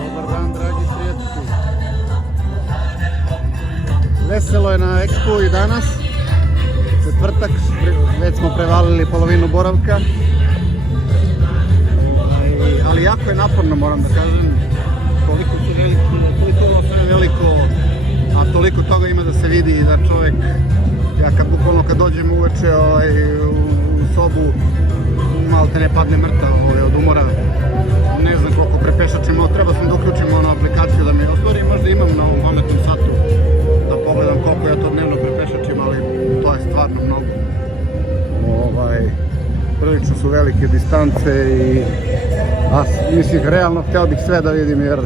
Dobar dan, dragi prijatelji. Veselo je na Expo i danas. Četvrtak, već smo prevalili polovinu boravka. Ali jako je naporno, moram da kažem. Toliko ovo sve veliko, a toliko toga ima da se vidi i da čovjek, ja bukvalno kad dođem uveče u sobu, malo te ne padne mrtav od umora. Ne znam koliko prepešačimo, treba sam da uključim aplikaciju da mi ostvari, možda imam na ovom pametnom satu da pogledam koliko ja to dnevno prepešačim, ali to je stvarno mnogo. Prilično su velike distance i mislim, realno htio bih sve da vidim jer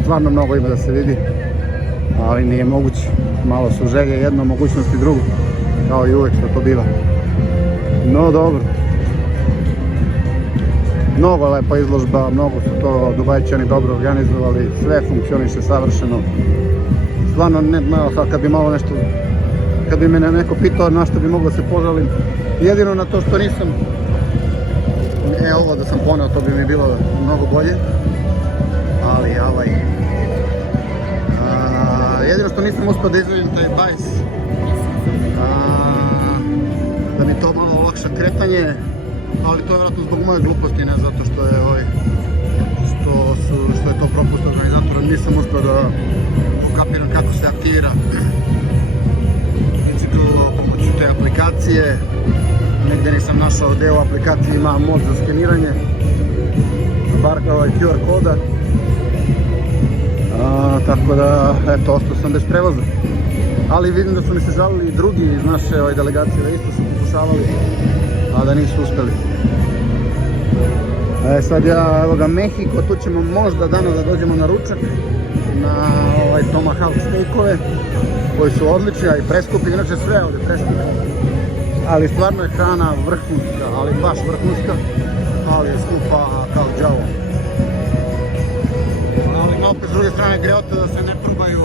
stvarno mnogo ima da se vidi, ali nije moguće. Malo su želje jedno, mogućnosti drugo, kao i uvek što to biva. No dobro. Mnogo lepa izložba, mnogo su to Dubajčani dobro organizovali, sve funkcioniše savršeno. Stvarno, kad bi malo nešto, kad bi me neko pitao na što bi moglo se požalim, jedino na to što nisam, ovo da sam poneo, to bi mi bilo mnogo bolje, ali jedino što nisam uspio da izvedim taj bajs, da mi to malo olakša kretanje, ali to je vjerojatno zbog moje gluposti, ne zato što je što je to propust organizatora, nisam uspio da kapiram kako se aktivira bicikl pomoću te aplikacije. Negdje nisam našao deo aplikacije ima mod za skeniranje, bar QR koda, tako da eto, ostao sam bez prevoza. Ali vidim da su mi se žalili i drugi iz naše delegacije da isto su pokušavali, a da nisu uspjeli. Sad ja, evo ga, Mehiko, tu ćemo možda danas da dođemo na ručak, na tomahawk steakove, koji su odlični, a i preskupi, inače sve ovdje preskupi. Ali stvarno je hrana vrhunska, ali baš vrhunska, ali je skupa kao đavo. Ali opet s druge strane greota da se ne probaju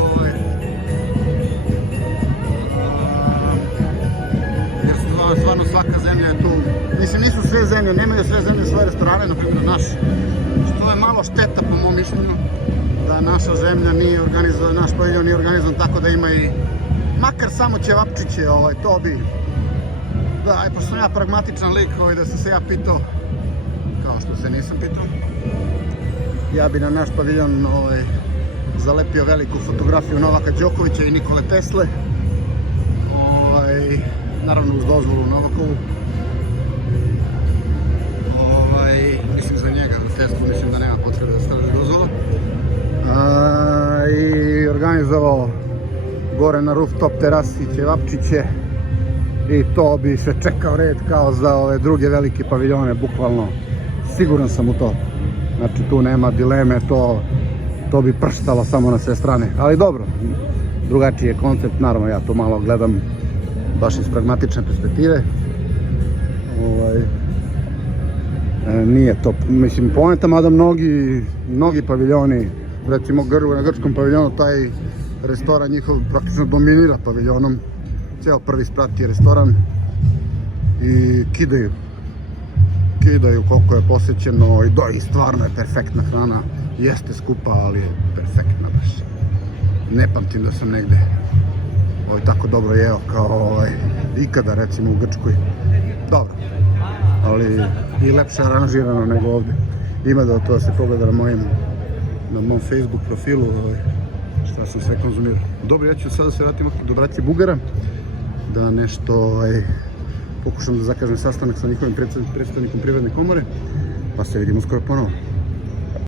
jer stvarno svaka zemlja je tu. Mislim, nisu sve zemlje, nemaju sve zemlje svoje restorane, na primjer naš. Što je malo šteta po mom mišljenju, da naša zemlja nije organizovana, naš paviljon nije organizovan tako da ima i makar samo ćevapčiće, to bi. Da, pošto sam ja pragmatičan lik, da sam se ja pitao, kao što se nisam pitao, ja bi na naš paviljon zalepio veliku fotografiju Novaka Đokovića i Nikole Tesle, naravno uz dozvolu Novakovu, mislim za njega, za Teslu mislim da nema potrebe da stavlja dozvola, i organizovao gore na rooftop terasi ćevapčiće. I to bi se čekao red kao za ove druge velike paviljone, bukvalno. Siguran sam u to. Znači tu nema dileme, to bi prštalo samo na sve strane. Ali dobro, drugačiji je koncept, naravno ja to malo gledam baš iz pragmatične perspektive. Nije to, mislim, poenta, mada mnogi paviljoni, recimo na grčkom paviljonu, taj restoran njihov praktično dominira paviljonom. Cijel prvi sprat je restoran i kidaju koliko je posjećeno i stvarno je perfektna hrana. Jeste skupa, ali je perfektna baš. Ne pamtim da sam negdje tako dobro jeo kao ikada recimo u Grčkoj. Dobro, ali i lepše aranžirano nego ovdje. Ima da to se pogleda na mom Facebook profilu šta sam sve konzumirao. Dobro, ja ću sada se vratiti do braće Bugara, da nešto pokušam da zakažem sastanak sa njihovim predstavnikom Privredne komore, pa se vidimo skoro ponovo.